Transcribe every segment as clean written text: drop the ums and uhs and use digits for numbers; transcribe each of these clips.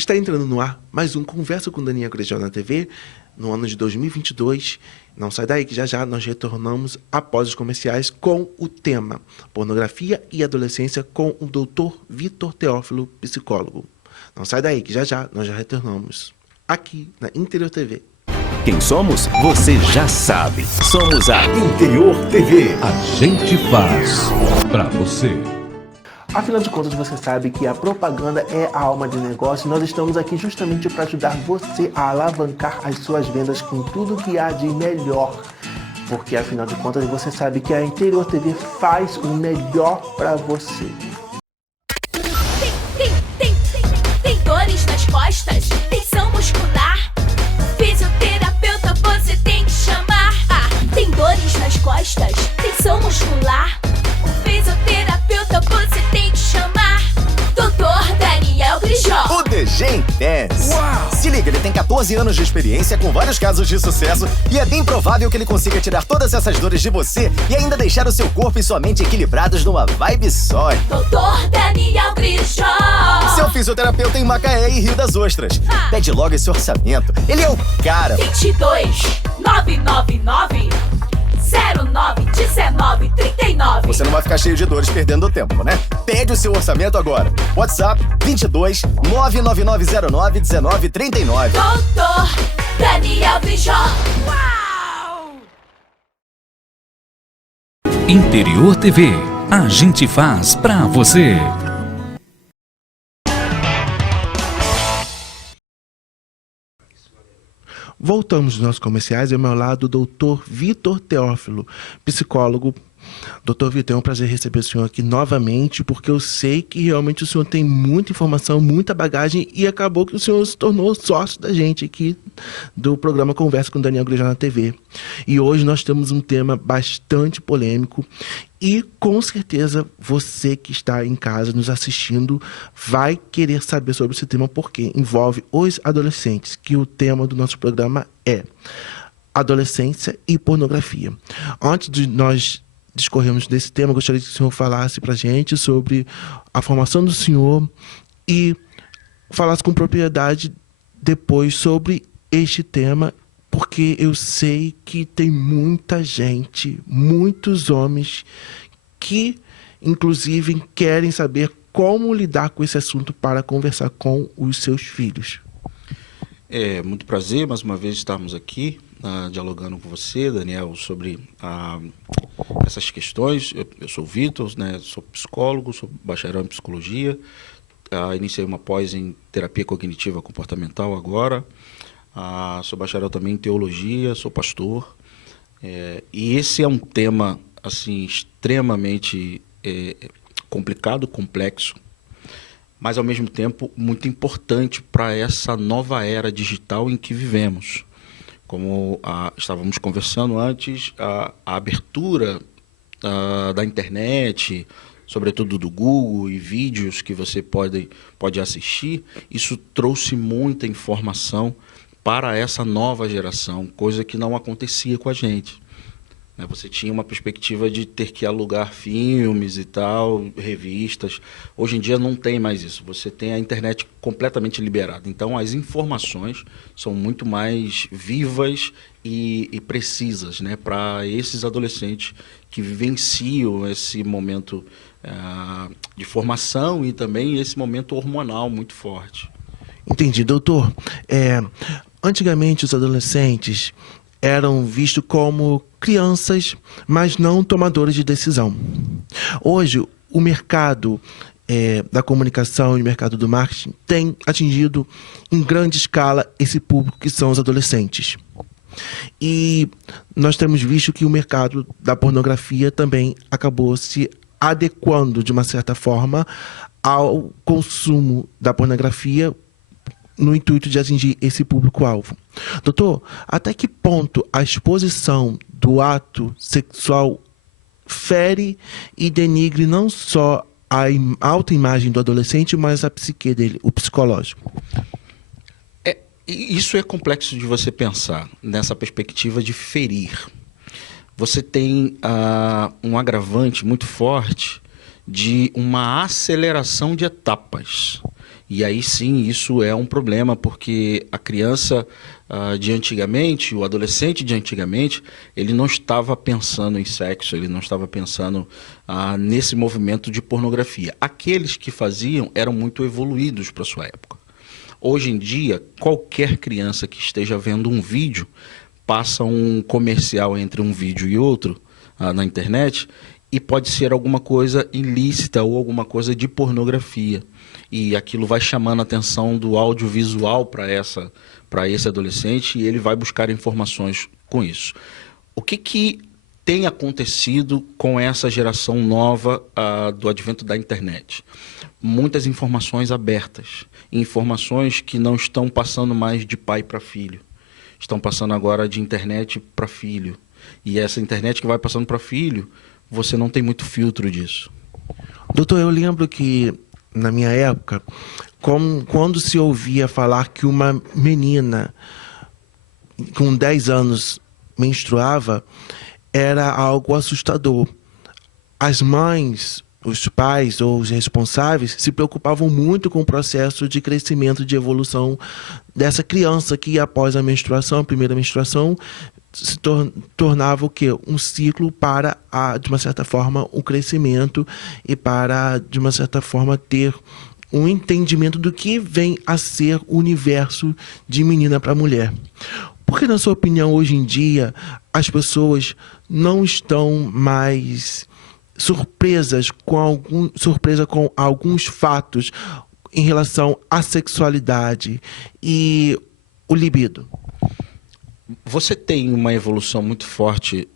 Está entrando no ar mais um Conversa com Daniel Grejal na TV, no ano de 2022. Não sai daí que já já nós retornamos após os comerciais com o tema Pornografia e Adolescência com o Dr. Vitor Teófilo, psicólogo. Não sai daí que já já nós já retornamos aqui na Interior TV. Quem somos? Você já sabe. Somos a Interior TV. A gente faz pra você. Afinal de contas, você sabe que a propaganda é a alma de negócio. Nós estamos aqui justamente para ajudar você a alavancar as suas vendas com tudo que há de melhor. Porque, afinal de contas, você sabe que a Interior TV faz o melhor para você. Tem dores nas costas, tensão muscular. Fisioterapeuta você tem que chamar. Tem dores nas costas, tensão muscular. O fisioterapeuta você tem que chamar. Dr. Daniel Grejal. o DG Intense. Uau! Se liga, ele tem 14 anos de experiência com vários casos de sucesso e é bem provável que ele consiga tirar todas essas dores de você e ainda deixar o seu corpo e sua mente equilibrados numa vibe só. Dr. Daniel Grejal. Seu fisioterapeuta em Macaé e Rio das Ostras. Pede logo esse orçamento. Ele é o cara. 22 999 09 19 39. Você não vai ficar cheio de dores perdendo tempo, né? Pede o seu orçamento agora. WhatsApp 22 99909 1939. Dr. Daniel Grejal. Uau! Interior TV. A gente faz pra você. Voltamos dos nossos comerciais e ao meu lado o Dr. Vitor Teófilo, psicólogo. Dr. Vitor, é um prazer receber o senhor aqui novamente, porque eu sei que realmente o senhor tem muita informação, muita bagagem e acabou que o senhor se tornou sócio da gente aqui do programa Conversa com Daniel Grejal na TV. E hoje nós temos um tema bastante polêmico e com certeza você que está em casa nos assistindo vai querer saber sobre esse tema porque envolve os adolescentes, que o tema do nosso programa é adolescência e pornografia. Antes de nós discorremos desse tema, eu gostaria que o senhor falasse para a gente sobre a formação do senhor e falasse com propriedade depois sobre este tema, porque eu sei que tem muita gente, muitos homens que, inclusive, querem saber como lidar com esse assunto para conversar com os seus filhos. É muito prazer, mais uma vez, estarmos aqui dialogando com você, Daniel, sobre essas questões. Eu sou o Vitor, né, sou psicólogo, sou bacharel em psicologia, iniciei uma pós em terapia cognitiva comportamental agora, sou bacharel também em teologia, sou pastor, e esse é um tema assim, extremamente complicado, complexo, mas ao mesmo tempo muito importante para essa nova era digital em que vivemos. Como estávamos conversando antes, a abertura da internet, sobretudo do Google, e vídeos que você pode assistir, isso trouxe muita informação para essa nova geração, coisa que não acontecia com a gente. Você tinha uma perspectiva de ter que alugar filmes e tal, revistas. Hoje em dia não tem mais isso. Você tem a internet completamente liberada. Então as informações são muito mais vivas e precisas, né, para esses adolescentes que vivenciam esse momento de formação e também esse momento hormonal muito forte. Entendi, doutor. Antigamente os adolescentes eram vistos como crianças, mas não tomadores de decisão. Hoje, o mercado da comunicação e o mercado do marketing tem atingido em grande escala esse público que são os adolescentes. E nós temos visto que o mercado da pornografia também acabou se adequando, de uma certa forma, ao consumo da pornografia no intuito de atingir esse público-alvo. Doutor, até que ponto a exposição do ato sexual fere e denigre não só a autoimagem do adolescente, mas a psique dele, o psicológico? Isso é complexo de você pensar, nessa perspectiva de ferir. Você tem um agravante muito forte de uma aceleração de etapas. E aí sim, isso é um problema, porque a criança de antigamente, o adolescente de antigamente, ele não estava pensando em sexo, ele não estava pensando nesse movimento de pornografia. Aqueles que faziam eram muito evoluídos para sua época. Hoje em dia, qualquer criança que esteja vendo um vídeo, passa um comercial entre um vídeo e outro na internet, e pode ser alguma coisa ilícita ou alguma coisa de pornografia. E aquilo vai chamando a atenção do audiovisual para esse adolescente, e ele vai buscar informações com isso. O que tem acontecido com essa geração nova do advento da internet? Muitas informações abertas, informações que não estão passando mais de pai para filho, estão passando agora de internet para filho. E essa internet que vai passando para filho, você não tem muito filtro disso. Doutor, eu lembro que, na minha época, quando se ouvia falar que uma menina com 10 anos menstruava, era algo assustador. As mães, os pais ou os responsáveis se preocupavam muito com o processo de crescimento, de evolução dessa criança que, após a menstruação, a primeira menstruação, se tornava o quê? Um ciclo para, de uma certa forma, o crescimento e para, de uma certa forma, ter um entendimento do que vem a ser o universo de menina para mulher. Por que, na sua opinião, hoje em dia, as pessoas não estão mais surpresas com alguns fatos em relação à sexualidade e o libido? Você tem uma evolução muito forte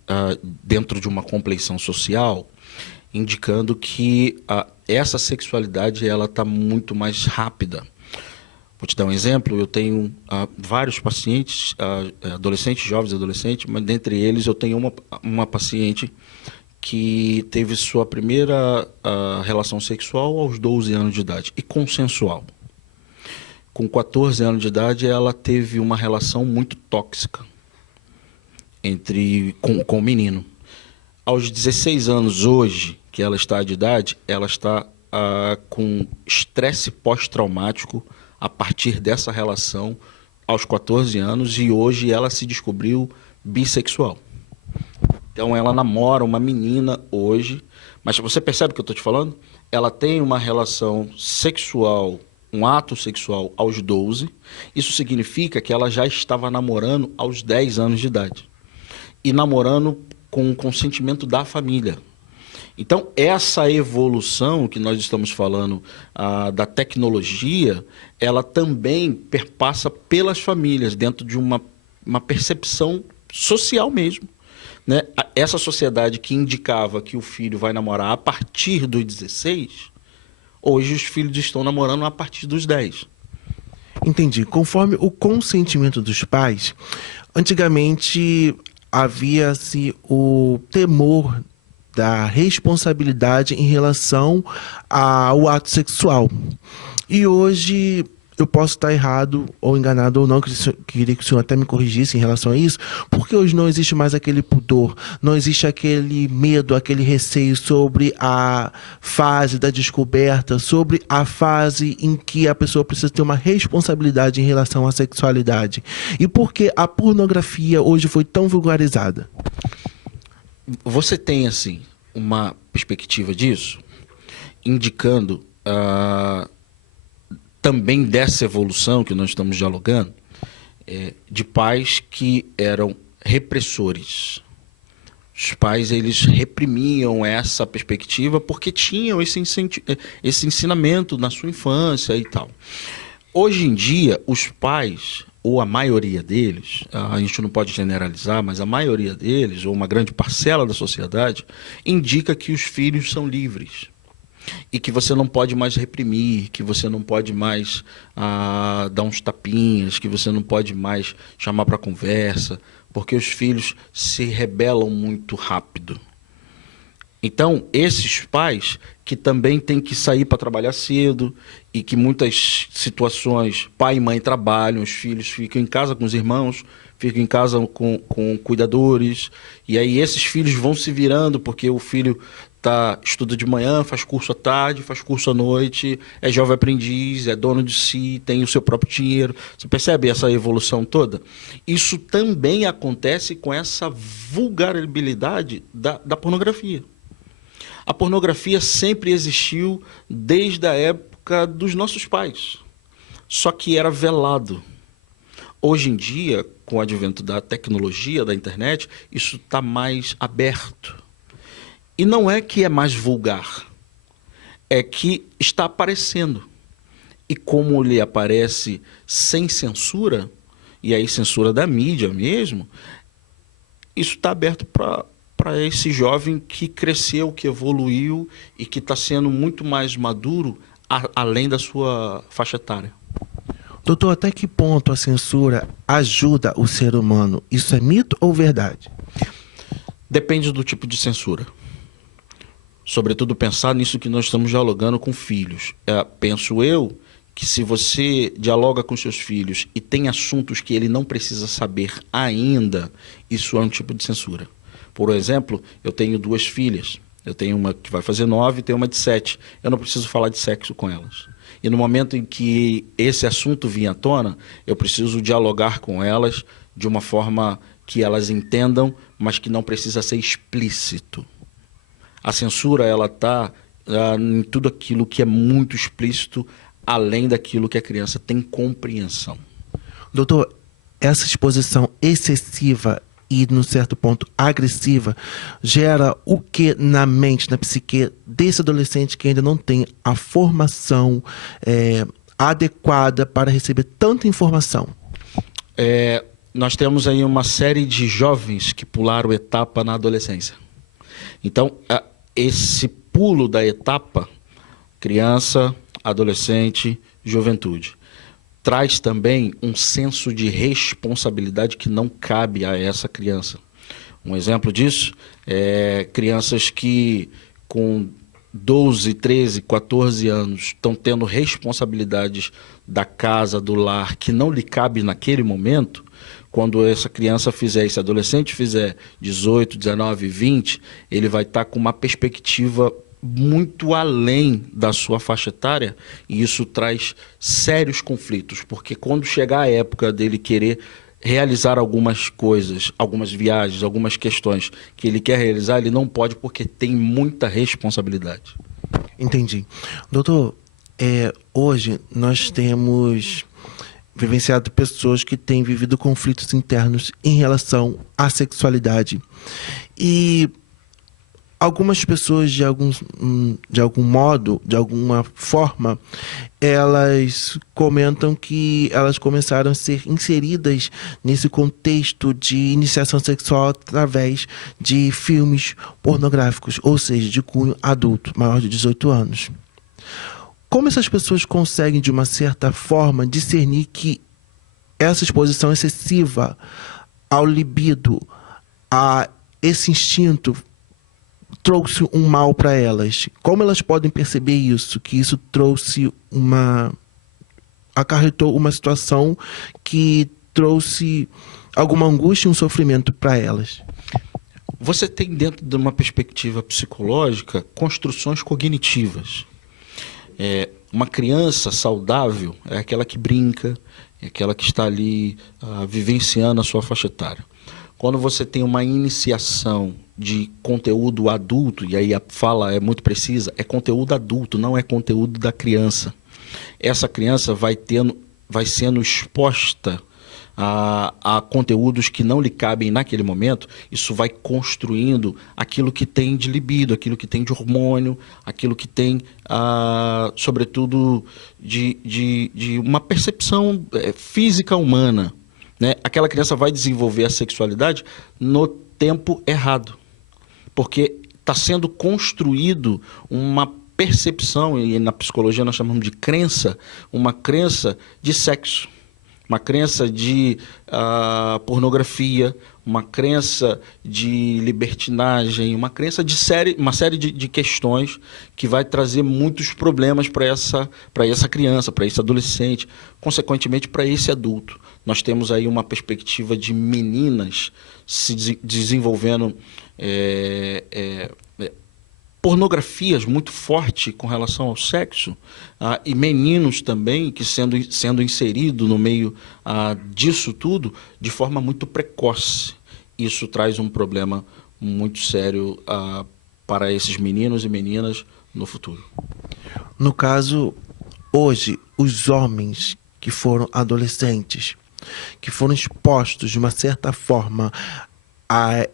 dentro de uma compleição social, indicando que essa sexualidade ela está muito mais rápida. Vou te dar um exemplo. Eu tenho vários pacientes, adolescentes, jovens adolescentes, mas dentre eles eu tenho uma paciente que teve sua primeira relação sexual aos 12 anos de idade e consensual. Com 14 anos de idade, ela teve uma relação muito tóxica com o menino. Aos 16 anos hoje, que ela está de idade, ela está com estresse pós-traumático a partir dessa relação aos 14 anos, e hoje ela se descobriu bissexual. Então ela namora uma menina hoje, mas você percebe o que eu estou te falando? Ela tem uma relação sexual, um ato sexual aos 12, isso significa que ela já estava namorando aos 10 anos de idade. E namorando com o consentimento da família. Então, essa evolução que nós estamos falando da tecnologia, ela também perpassa pelas famílias, dentro de uma percepção social mesmo. Né? Essa sociedade que indicava que o filho vai namorar a partir dos 16, hoje os filhos estão namorando a partir dos 10. Entendi. Conforme o consentimento dos pais, antigamente havia-se o temor da responsabilidade em relação ao ato sexual. E hoje eu posso estar errado ou enganado ou não, queria que o senhor até me corrigisse em relação a isso, porque hoje não existe mais aquele pudor, não existe aquele medo, aquele receio sobre a fase da descoberta, sobre a fase em que a pessoa precisa ter uma responsabilidade em relação à sexualidade. E por que a pornografia hoje foi tão vulgarizada? Você tem, assim, uma perspectiva disso, indicando também dessa evolução que nós estamos dialogando, de pais que eram repressores. Os pais, eles reprimiam essa perspectiva porque tinham esse ensinamento na sua infância e tal. Hoje em dia, os pais, ou a maioria deles, a gente não pode generalizar, mas a maioria deles, ou uma grande parcela da sociedade, indica que os filhos são livres. E que você não pode mais reprimir, que você não pode mais dar uns tapinhas, que você não pode mais chamar para conversa, porque os filhos se rebelam muito rápido. Então, esses pais que também têm que sair para trabalhar cedo e que muitas situações, pai e mãe trabalham, os filhos ficam em casa com os irmãos, ficam em casa com cuidadores, e aí esses filhos vão se virando, porque o filho estuda de manhã, faz curso à tarde, faz curso à noite, é jovem aprendiz, é dono de si, tem o seu próprio dinheiro. Você percebe essa evolução toda? Isso também acontece com essa vulgarabilidade da pornografia. A pornografia sempre existiu desde a época dos nossos pais, só que era velado. Hoje em dia, com o advento da tecnologia, da internet, isso está mais aberto. E não é que é mais vulgar, é que está aparecendo. E como ele aparece sem censura, e aí censura da mídia mesmo, isso está aberto para esse jovem que cresceu, que evoluiu e que está sendo muito mais maduro além da sua faixa etária. Doutor, até que ponto a censura ajuda o ser humano? Isso é mito ou verdade? Depende do tipo de censura. Sobretudo pensar nisso que nós estamos dialogando com filhos. Penso eu que se você dialoga com seus filhos e tem assuntos que ele não precisa saber ainda, isso é um tipo de censura. Por exemplo, eu tenho 2 filhas. Eu tenho uma que vai fazer 9 e tenho uma de 7. Eu não preciso falar de sexo com elas. E no momento em que esse assunto vinha à tona, eu preciso dialogar com elas de uma forma que elas entendam, mas que não precisa ser explícito. A censura, ela está em tudo aquilo que é muito explícito, além daquilo que a criança tem compreensão. Doutor, essa exposição excessiva e, num certo ponto, agressiva, gera o que na mente, na psique desse adolescente que ainda não tem a formação adequada para receber tanta informação? Nós temos aí uma série de jovens que pularam etapa na adolescência. Então, esse pulo da etapa, criança, adolescente, juventude, traz também um senso de responsabilidade que não cabe a essa criança. Um exemplo disso é crianças que com 12, 13, 14 anos estão tendo responsabilidades da casa, do lar, que não lhe cabe naquele momento. Quando essa criança fizer, esse adolescente fizer 18, 19, 20, ele vai estar com uma perspectiva muito além da sua faixa etária, e isso traz sérios conflitos, porque quando chegar a época dele querer realizar algumas coisas, algumas viagens, algumas questões que ele quer realizar, ele não pode porque tem muita responsabilidade. Entendi. Doutor, hoje nós temos vivenciado pessoas que têm vivido conflitos internos em relação à sexualidade. E algumas pessoas, de algum modo, de alguma forma, elas comentam que elas começaram a ser inseridas nesse contexto de iniciação sexual através de filmes pornográficos, ou seja, de cunho adulto, maior de 18 anos. Como essas pessoas conseguem, de uma certa forma, discernir que essa exposição excessiva ao libido, a esse instinto, trouxe um mal para elas? Como elas podem perceber isso? Que isso acarretou uma situação que trouxe alguma angústia e um sofrimento para elas? Você tem, dentro de uma perspectiva psicológica, construções cognitivas. Uma criança saudável é aquela que brinca, é aquela que está ali vivenciando a sua faixa etária. Quando você tem uma iniciação de conteúdo adulto, e aí a fala é muito precisa, é conteúdo adulto, não é conteúdo da criança. Essa criança vai sendo exposta a conteúdos que não lhe cabem naquele momento. Isso vai construindo aquilo que tem de libido, aquilo que tem de hormônio, aquilo que tem, sobretudo, de uma percepção física humana, né? Aquela criança vai desenvolver a sexualidade no tempo errado, porque está sendo construído uma percepção, e na psicologia nós chamamos de crença, uma crença de sexo. uma crença de pornografia, uma crença de libertinagem, uma crença de uma série de questões que vai trazer muitos problemas para essa criança, para esse adolescente, consequentemente para esse adulto. Nós temos aí uma perspectiva de meninas se desenvolvendo pornografias muito forte com relação ao sexo, e meninos também que sendo inserido no meio disso tudo de forma muito precoce. Isso traz um problema muito sério para esses meninos e meninas no futuro. No caso, hoje, os homens que foram adolescentes, que foram expostos de uma certa forma a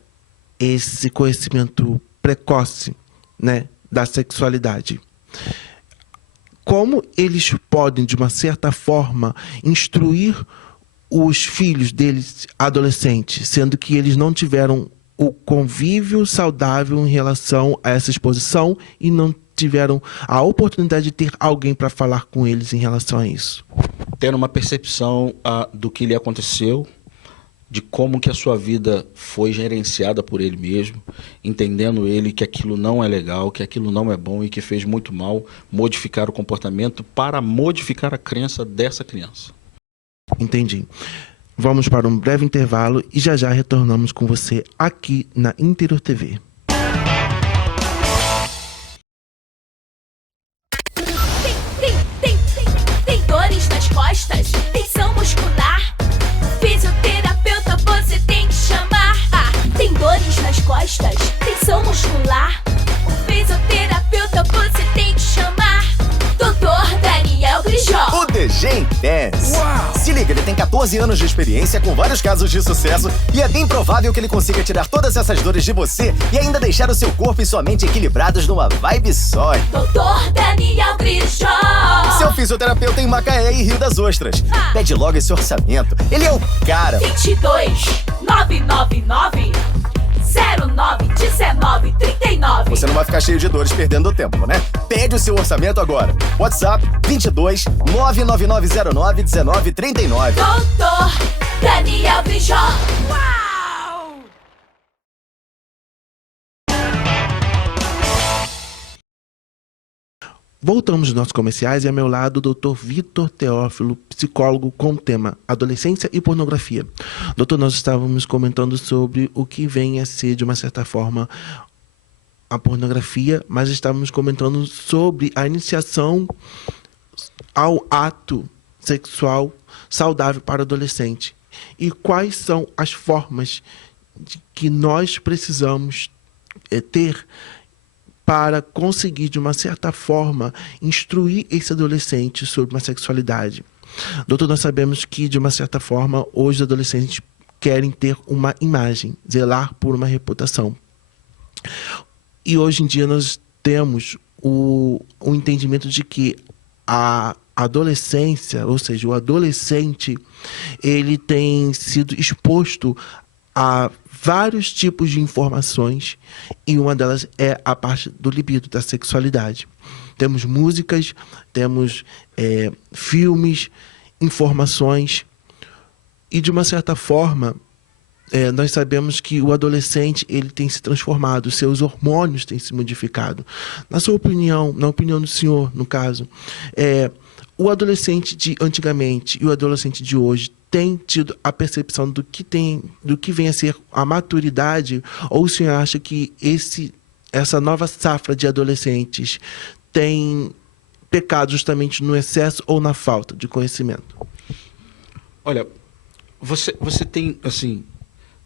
esse conhecimento precoce, né, da sexualidade, como eles podem, de uma certa forma, instruir os filhos deles adolescentes, sendo que eles não tiveram o convívio saudável em relação a essa exposição e não tiveram a oportunidade de ter alguém para falar com eles em relação a isso? Tendo uma percepção do que lhe aconteceu, de como que a sua vida foi gerenciada por ele mesmo, entendendo ele que aquilo não é legal, que aquilo não é bom e que fez muito mal, modificar o comportamento para modificar a crença dessa criança. Entendi. Vamos para um breve intervalo e já já retornamos com você aqui na Interior TV. Tem dores nas costas, tensão muscular, fisioterapeuta você tem que chamar. Tem dores nas costas, tensão muscular, o fisioterapeuta você tem que chamar. Dr. Daniel Grijó. O DG Intense. Se liga, ele tem 14 anos de experiência com vários casos de sucesso e é bem provável que ele consiga tirar todas essas dores de você e ainda deixar o seu corpo e sua mente equilibrados numa vibe só. Dr. Daniel Grijó. Seu fisioterapeuta em Macaé e Rio das Ostras. Pede logo esse orçamento. Ele é o cara. 22 999 09 19 39. Você não vai ficar cheio de dores perdendo tempo, né? Pede o seu orçamento agora. WhatsApp 22 99909 1939. Dr. Daniel Grijó. Uau! Voltamos nos nossos comerciais e ao meu lado o Dr. Vitor Teófilo, psicólogo com o tema Adolescência e Pornografia. Doutor, nós estávamos comentando sobre o que vem a ser, de uma certa forma, a pornografia, mas estávamos comentando sobre a iniciação ao ato sexual saudável para o adolescente. E quais são as formas que nós precisamos ter para conseguir, de uma certa forma, instruir esse adolescente sobre uma sexualidade. Doutor, nós sabemos que, de uma certa forma, hoje os adolescentes querem ter uma imagem, zelar por uma reputação. E hoje em dia nós temos o entendimento de que a adolescência, ou seja, o adolescente, ele tem sido exposto a vários tipos de informações e uma delas é a parte do libido, da sexualidade. Temos músicas, temos filmes, informações e, de uma certa forma, nós sabemos que o adolescente ele tem se transformado, seus hormônios têm se modificado. Na sua opinião, na opinião do senhor, no caso, o adolescente de antigamente e o adolescente de hoje tem tido a percepção do que vem a ser a maturidade, ou o senhor acha que essa nova safra de adolescentes tem pecado justamente no excesso ou na falta de conhecimento? Olha, você tem, assim,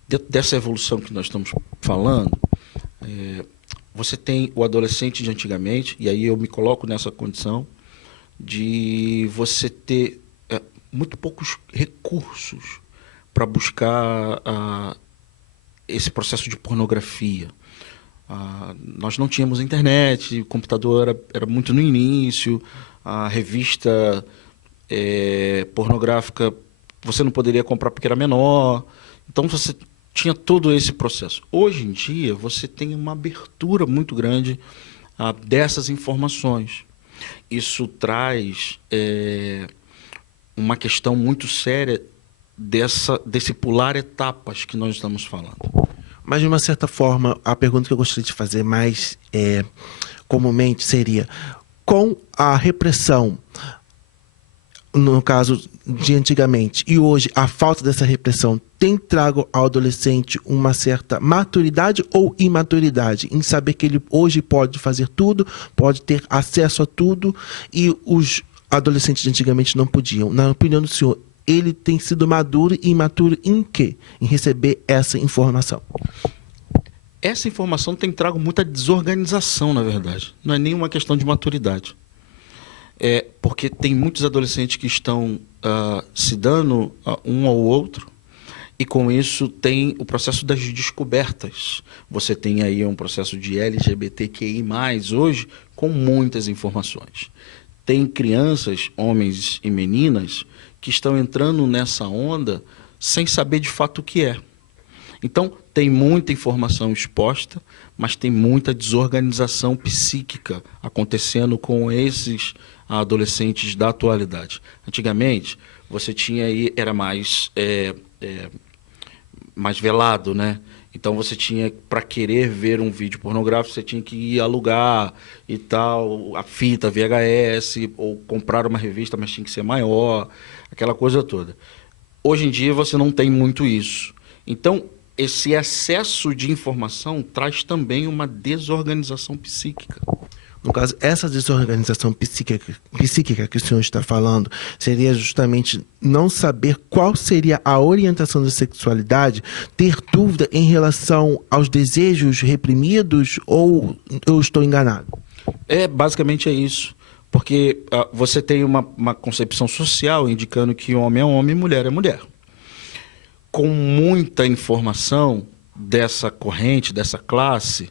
dentro dessa evolução que nós estamos falando, você tem o adolescente de antigamente, e aí eu me coloco nessa condição de você ter muito poucos recursos para buscar esse processo de pornografia. Nós não tínhamos internet, o computador era muito no início, a revista pornográfica você não poderia comprar porque era menor, então você tinha todo esse processo. Hoje em dia você tem uma abertura muito grande dessas informações. Isso traz uma questão muito séria desse pular etapas que nós estamos falando. Mas, de uma certa forma, a pergunta que eu gostaria de fazer mais comumente seria: com a repressão, no caso de antigamente, e hoje a falta dessa repressão tem trago ao adolescente uma certa maturidade ou imaturidade em saber que ele hoje pode fazer tudo, pode ter acesso a tudo, e os adolescentes de antigamente não podiam? Na opinião do senhor, ele tem sido maduro e imaturo em quê? Em receber essa informação? Essa informação tem trago muita desorganização, na verdade. Não é nenhuma questão de maturidade. Porque tem muitos adolescentes que estão se dando um ao outro, e com isso tem o processo das descobertas. Você tem aí um processo de LGBTQI+, hoje, com muitas informações. Tem crianças, homens e meninas, que estão entrando nessa onda sem saber de fato o que é. Então, tem muita informação exposta, mas tem muita desorganização psíquica acontecendo com esses adolescentes da atualidade. Antigamente, você tinha aí, era mais velado, né? Então você tinha, para querer ver um vídeo pornográfico, você tinha que ir alugar e tal, a fita VHS, ou comprar uma revista, mas tinha que ser maior, aquela coisa toda. Hoje em dia você não tem muito isso. Então, esse excesso de informação traz também uma desorganização psíquica. No caso, essa desorganização psíquica que o senhor está falando seria justamente não saber qual seria a orientação da sexualidade, ter dúvida em relação aos desejos reprimidos, ou eu estou enganado? Basicamente é isso. Porque você tem uma concepção social indicando que homem é homem e mulher é mulher. Com muita informação dessa corrente, dessa classe,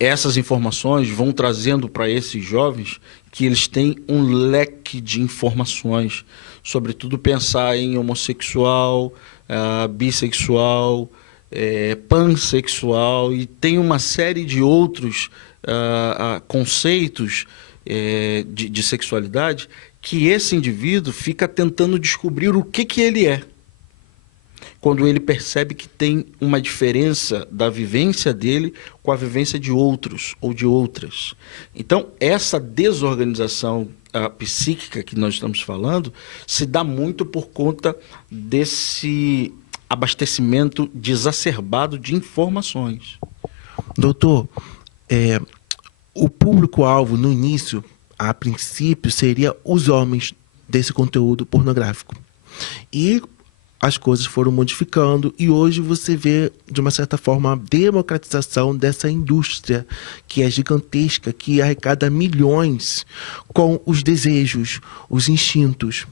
essas informações vão trazendo para esses jovens que eles têm um leque de informações, sobretudo pensar em homossexual, bissexual, pansexual, e tem uma série de outros conceitos de sexualidade que esse indivíduo fica tentando descobrir o que ele é. Quando ele percebe que tem uma diferença da vivência dele com a vivência de outros ou de outras. Então, essa desorganização psíquica que nós estamos falando se dá muito por conta desse abastecimento desacerbado de informações. Doutor, o público-alvo no início, a princípio, seria os homens desse conteúdo pornográfico. E as coisas foram modificando, e hoje você vê, de uma certa forma, a democratização dessa indústria, que é gigantesca, que arrecada milhões com os desejos, os instintos.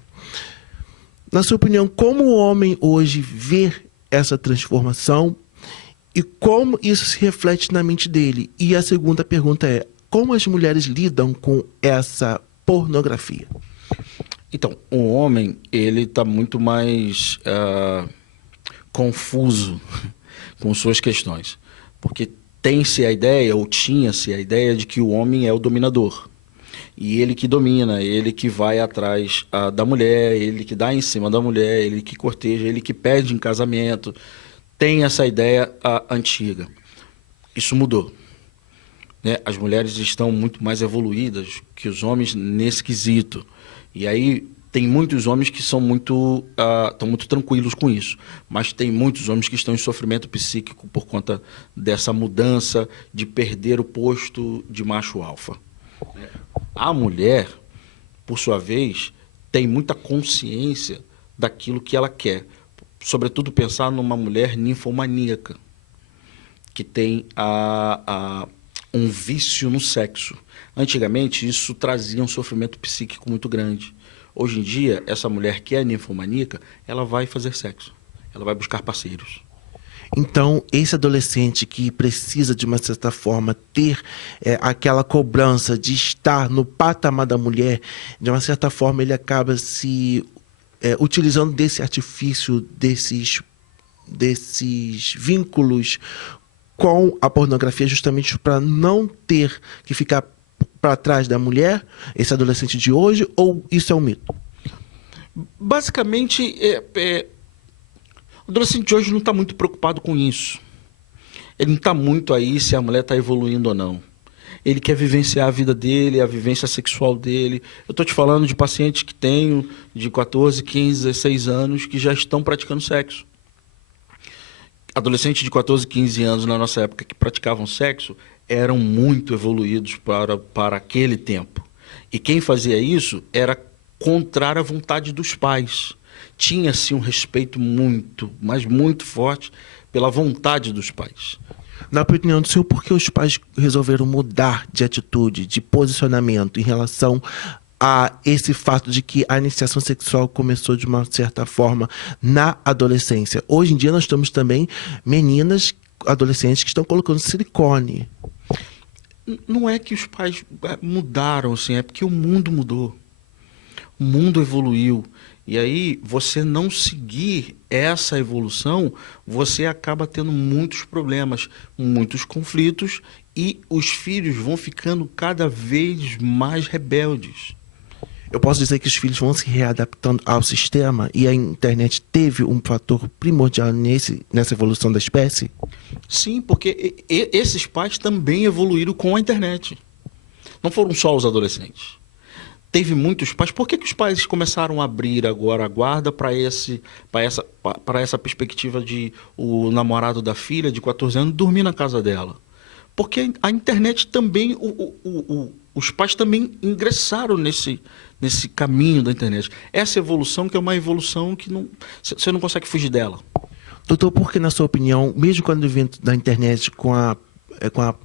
Na sua opinião, como o homem hoje vê essa transformação e como isso se reflete na mente dele? E a segunda pergunta é: como as mulheres lidam com essa pornografia? Então, o homem, ele está muito mais confuso com suas questões, porque tem-se a ideia, ou tinha-se a ideia, de que o homem é o dominador, e ele que domina, ele que vai atrás da mulher, ele que dá em cima da mulher, ele que corteja, ele que pede em casamento. Tem essa ideia antiga. Isso mudou, né? As mulheres estão muito mais evoluídas que os homens nesse quesito. E aí tem muitos homens que são estão muito tranquilos com isso, mas tem muitos homens que estão em sofrimento psíquico por conta dessa mudança de perder o posto de macho alfa. A mulher, por sua vez, tem muita consciência daquilo que ela quer, sobretudo pensar numa mulher ninfomaníaca, que tem um vício no sexo. Antigamente, isso trazia um sofrimento psíquico muito grande. Hoje em dia, essa mulher que é ninfomaníaca, ela vai fazer sexo. Ela vai buscar parceiros. Então, esse adolescente que precisa, de uma certa forma, ter aquela cobrança de estar no patamar da mulher, de uma certa forma, ele acaba se utilizando desse artifício, desses vínculos com a pornografia, justamente para não ter que ficar para trás da mulher, esse adolescente de hoje, ou isso é um mito? Basicamente, o adolescente de hoje não está muito preocupado com isso. Ele não está muito aí se a mulher está evoluindo ou não. Ele quer vivenciar a vida dele, a vivência sexual dele. Eu estou te falando de pacientes que tenho de 14, 15, 16 anos que já estão praticando sexo. Adolescentes de 14, 15 anos na nossa época que praticavam sexo eram muito evoluídos para aquele tempo. E quem fazia isso era contrário à vontade dos pais. Tinha-se um respeito muito, mas muito forte pela vontade dos pais. Na opinião do senhor, por que os pais resolveram mudar de atitude, de posicionamento em relação a esse fato de que a iniciação sexual começou de uma certa forma na adolescência? Hoje em dia nós temos também meninas, adolescentes que estão colocando silicone. Não é que os pais mudaram, assim, é porque o mundo mudou. O mundo evoluiu. E aí, você não seguir essa evolução, você acaba tendo muitos problemas, muitos conflitos, e os filhos vão ficando cada vez mais rebeldes. Eu posso dizer que os filhos vão se readaptando ao sistema e a internet teve um fator primordial nessa evolução da espécie? Sim, porque esses pais também evoluíram com a internet. Não foram só os adolescentes. Teve muitos pais. Por que os pais começaram a abrir agora a guarda para essa perspectiva de o namorado da filha de 14 anos dormir na casa dela? Porque a internet também, os pais também ingressaram nesse caminho da internet. Essa evolução que é uma evolução que você não consegue fugir dela. Doutor, por que, na sua opinião, mesmo com o advento da internet, com a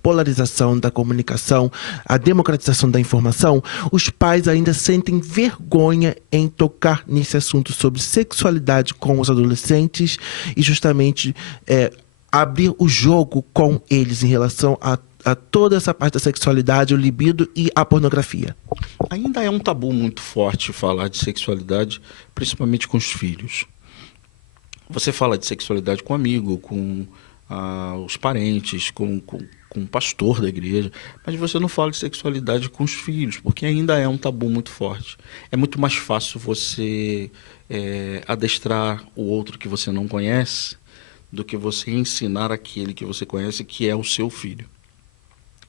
polarização da comunicação, a democratização da informação, os pais ainda sentem vergonha em tocar nesse assunto sobre sexualidade com os adolescentes e justamente abrir o jogo com eles em relação a toda essa parte da sexualidade, o libido e a pornografia? Ainda é um tabu muito forte falar de sexualidade, principalmente com os filhos. Você fala de sexualidade com amigo, com os parentes, com o pastor da igreja, mas você não fala de sexualidade com os filhos, porque ainda é um tabu muito forte. É muito mais fácil você adestrar o outro que você não conhece do que você ensinar aquele que você conhece, que é o seu filho.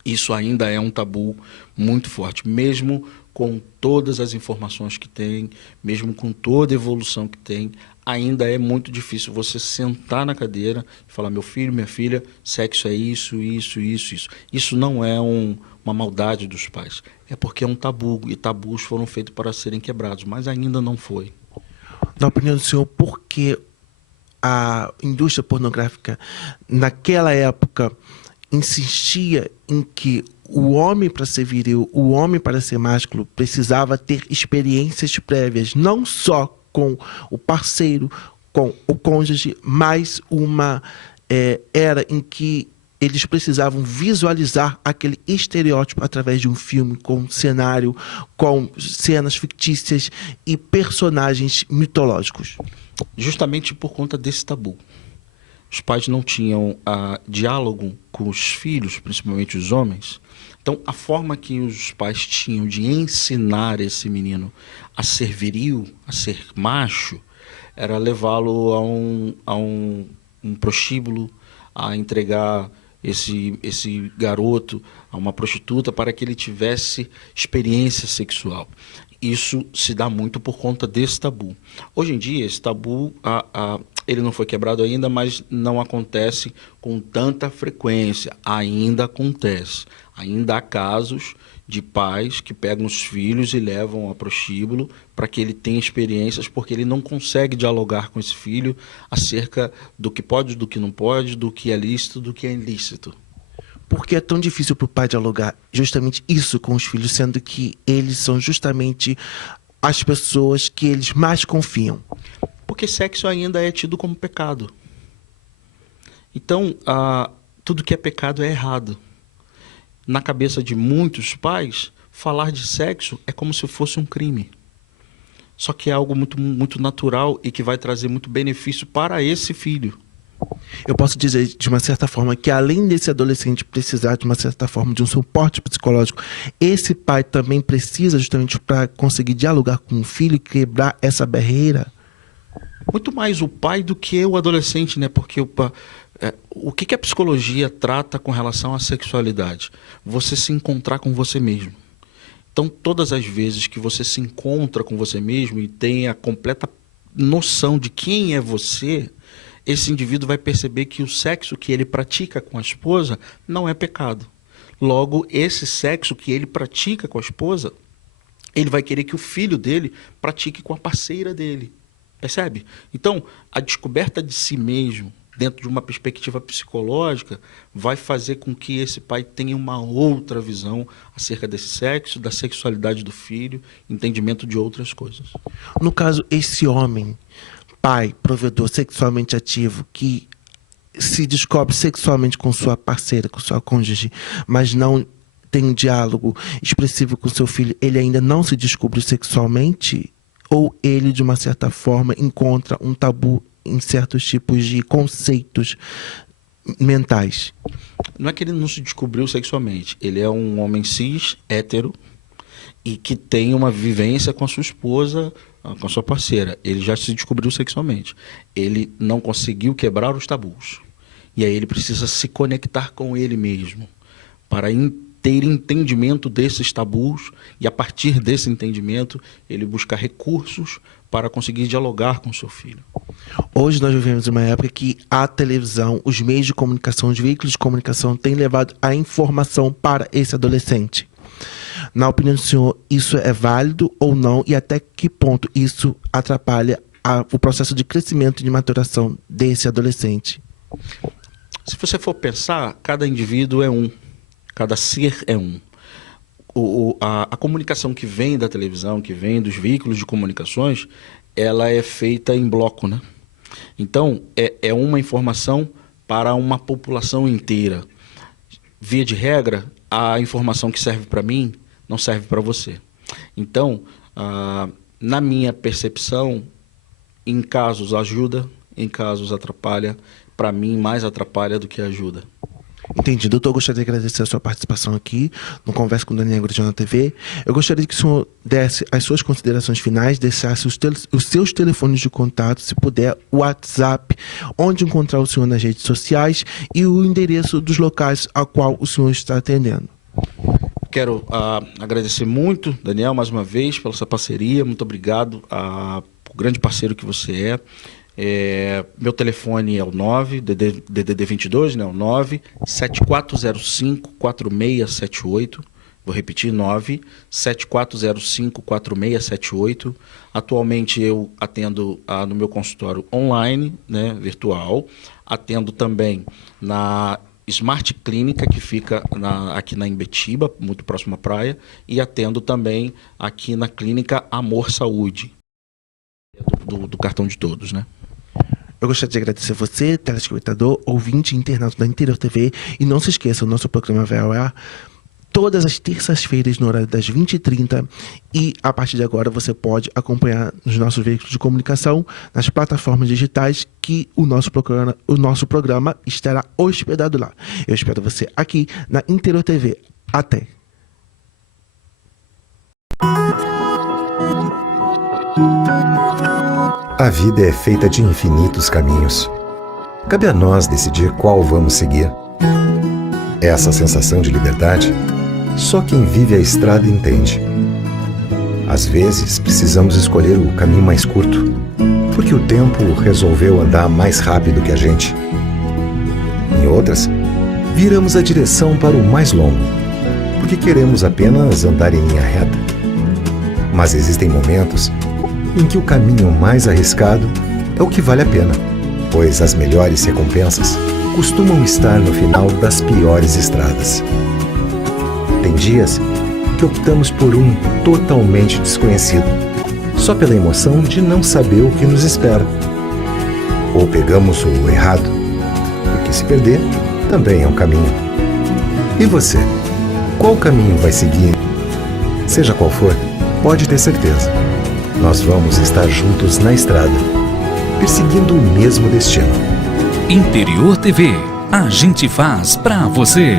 Isso ainda é um tabu muito forte, mesmo com todas as informações que tem, mesmo com toda a evolução que tem, ainda é muito difícil você sentar na cadeira e falar: meu filho, minha filha, sexo é isso, isso, isso, isso. Isso não é uma maldade dos pais, é porque é um tabu, e tabus foram feitos para serem quebrados, mas ainda não foi. Na opinião do senhor, por que a indústria pornográfica, naquela época, insistia em que o homem, para ser viril, o homem, para ser másculo, precisava ter experiências prévias, não só com o parceiro, com o cônjuge, mas uma era em que eles precisavam visualizar aquele estereótipo através de um filme, com um cenário, com cenas fictícias e personagens mitológicos? Justamente por conta desse tabu. Os pais não tinham diálogo com os filhos, principalmente os homens. Então, a forma que os pais tinham de ensinar esse menino a ser viril, a ser macho, era levá-lo a um prostíbulo, a entregar esse garoto a uma prostituta para que ele tivesse experiência sexual. Isso se dá muito por conta desse tabu. Hoje em dia, esse tabu ele não foi quebrado ainda, mas não acontece com tanta frequência. Ainda acontece. Ainda há casos de pais que pegam os filhos e levam a prostíbulo para que ele tenha experiências, porque ele não consegue dialogar com esse filho acerca do que pode, do que não pode, do que é lícito, do que é ilícito. Por que é tão difícil para o pai dialogar justamente isso com os filhos, sendo que eles são justamente as pessoas que eles mais confiam? Porque sexo ainda é tido como pecado. Então, tudo que é pecado é errado. Na cabeça de muitos pais, falar de sexo é como se fosse um crime. Só que é algo muito, muito natural e que vai trazer muito benefício para esse filho. Eu posso dizer, de uma certa forma, que além desse adolescente precisar, de uma certa forma, de um suporte psicológico, esse pai também precisa justamente para conseguir dialogar com o filho e quebrar essa barreira? Muito mais o pai do que o adolescente, né? Porque o que a psicologia trata com relação à sexualidade? Você se encontrar com você mesmo. Então, todas as vezes que você se encontra com você mesmo e tem a completa noção de quem é você, esse indivíduo vai perceber que o sexo que ele pratica com a esposa não é pecado. Logo, esse sexo que ele pratica com a esposa, ele vai querer que o filho dele pratique com a parceira dele. Percebe? Então, a descoberta de si mesmo, dentro de uma perspectiva psicológica, vai fazer com que esse pai tenha uma outra visão acerca desse sexo, da sexualidade do filho, entendimento de outras coisas. No caso, esse homem, pai, provedor sexualmente ativo, que se descobre sexualmente com sua parceira, com sua cônjuge, mas não tem um diálogo expressivo com seu filho, ele ainda não se descobriu sexualmente? Ou ele, de uma certa forma, encontra um tabu em certos tipos de conceitos mentais? Não é que ele não se descobriu sexualmente. Ele é um homem cis, hétero, e que tem uma vivência com a sua esposa, com a sua parceira. Ele já se descobriu sexualmente. Ele não conseguiu quebrar os tabus. E aí ele precisa se conectar com ele mesmo para ter entendimento desses tabus e, a partir desse entendimento, ele buscar recursos para conseguir dialogar com seu filho. Hoje nós vivemos uma época que a televisão, os meios de comunicação, os veículos de comunicação têm levado a informação para esse adolescente. Na opinião do senhor, isso é válido ou não? E até que ponto isso atrapalha o processo de crescimento e de maturação desse adolescente? Se você for pensar, cada indivíduo é um. Cada ser é um. A comunicação que vem da televisão, que vem dos veículos de comunicações, ela é feita em bloco, né? Então, é uma informação para uma população inteira. Via de regra, a informação que serve para mim não serve para você. Então, na minha percepção, em casos ajuda, em casos atrapalha. Para mim, mais atrapalha do que ajuda. Entendi. Doutor, eu gostaria de agradecer a sua participação aqui no Conversa com Daniel Gurgel na TV. Eu gostaria que o senhor desse as suas considerações finais, deixasse os seus telefones de contato, se puder, o WhatsApp, onde encontrar o senhor nas redes sociais e o endereço dos locais a qual o senhor está atendendo. Quero agradecer muito, Daniel, mais uma vez, pela sua parceria. Muito obrigado por grande parceiro que você é. Meu telefone é o DDD 22, né? O 97405-4678. Vou repetir, 97405-4678. Atualmente eu atendo no meu consultório online, né, virtual. Atendo também na Smart Clínica, que fica aqui na Imbetiba, muito próximo à praia. E atendo também aqui na Clínica Amor Saúde, do cartão de todos, né? Eu gostaria de agradecer você, telespectador, ouvinte e internauta da Interior TV. E não se esqueça, o nosso programa vai ao ar todas as terças-feiras no horário das 20h30. E a partir de agora você pode acompanhar nos nossos veículos de comunicação, nas plataformas digitais, que o nosso programa estará hospedado lá. Eu espero você aqui na Interior TV. Até! A vida é feita de infinitos caminhos. Cabe a nós decidir qual vamos seguir. Essa sensação de liberdade, só quem vive a estrada entende. Às vezes, precisamos escolher o caminho mais curto, porque o tempo resolveu andar mais rápido que a gente. Em outras, viramos a direção para o mais longo, porque queremos apenas andar em linha reta. Mas existem momentos em que o caminho mais arriscado é o que vale a pena, pois as melhores recompensas costumam estar no final das piores estradas. Tem dias que optamos por um totalmente desconhecido, só pela emoção de não saber o que nos espera. Ou pegamos o errado, porque se perder também é um caminho. E você? Qual caminho vai seguir? Seja qual for, pode ter certeza. Nós vamos estar juntos na estrada, perseguindo o mesmo destino. Interior TV, a gente faz pra você.